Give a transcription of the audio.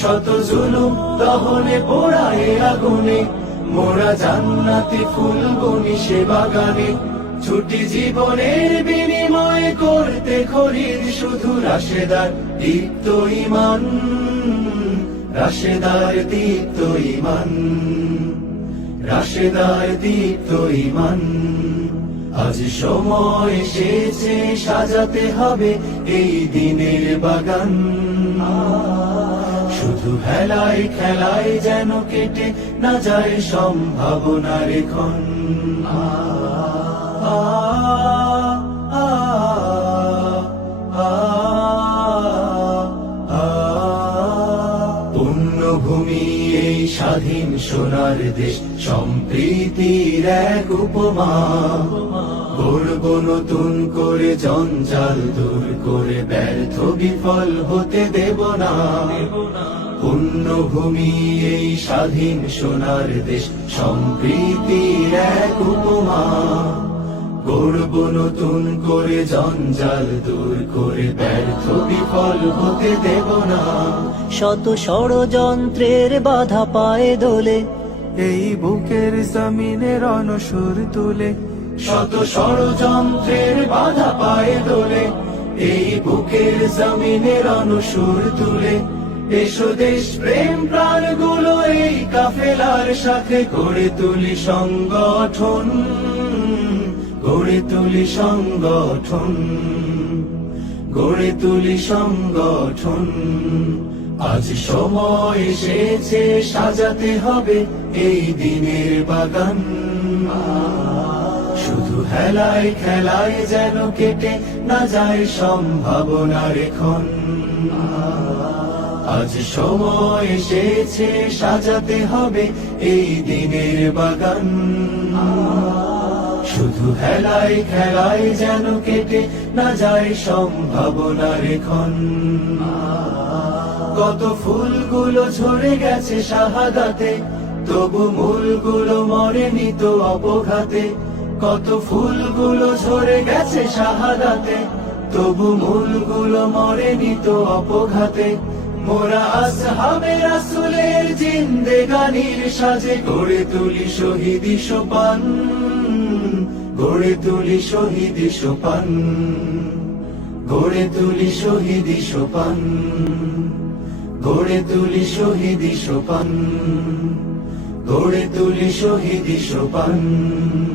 শত জুলুম দহনে পোড়ায় আগুনে মোরা জান্নাতি ফুলগুনি সে বাগানে ছুটি জীবনের বিনিময় করতে খরির শুধু রাশেদার দীপ্ত ইমান রাশেদার দীপ্ত ইমান রাশেদার দীপ্ত ইমান আজ সময় এসেছে সাজাতে হবে এই দিনের বাগান শুধু খেলায় খেলায় যেন কেটে না যায় সম্ভাবনার এখন পুণ্যভূমি এই স্বাধীন সোনার দেশ সম্প্রীতির এক উপমা গড়ব নতুন করে জঞ্জাল দূর করে ব্যর্থ বিফল হতে দেব না পুণ্যভূমি এই স্বাধীন সোনার দেশ সম্প্রীতির এক উপমা গড়ব নতুন করে জঞ্জাল দূর করে ব্যর্থ বিফল হতে দেব না শত ষড়যন্ত্রের বাধা পায়ে দোলে এই বুকের জমিনের অনসুর তুলে শত ষড়যন্ত্রের বাধা পায়ে দোলে এই বুকের জমিনের অনসুর তুলে এসো দেশ প্রেম প্রাণ গুলো এই কাফেলার সাথে গড়ে তুলি সংগঠন গড়ে তুলি সংগঠন গড়ে তুলি সংগঠন আজ সময় এসেছে সাজাতে হবে এই দিনের বাগান শুধু হেলায় খেলায় যেন কেটে না যায় সম্ভাবনা এখন আজ সময় এসেছে সাজাতে হবে এই দিনের বাগান শুধু হেলায় খেলায় যেন কেটে না যায় সম্ভাবনা রেখন কত ফুলগুলো ঝরে গেছে শাহাদাতে তবু মূলগুলো মরেনি নিত অপঘাতে কত ফুলগুলো ঝরে গেছে শাহাদাতে তবু মূলগুলো মরে নিত অপঘাতে মোরা আসহাবে রাসুলের জিন্দেগানির সাজে গড়ে তুলি শহীদি সোপান গড়ে তুলি শহীদি সোপান গড়ে তুলি শহীদি সোপান গড়ে তুলি শহীদি সোপান গড়ে তুলি শহীদি সোপান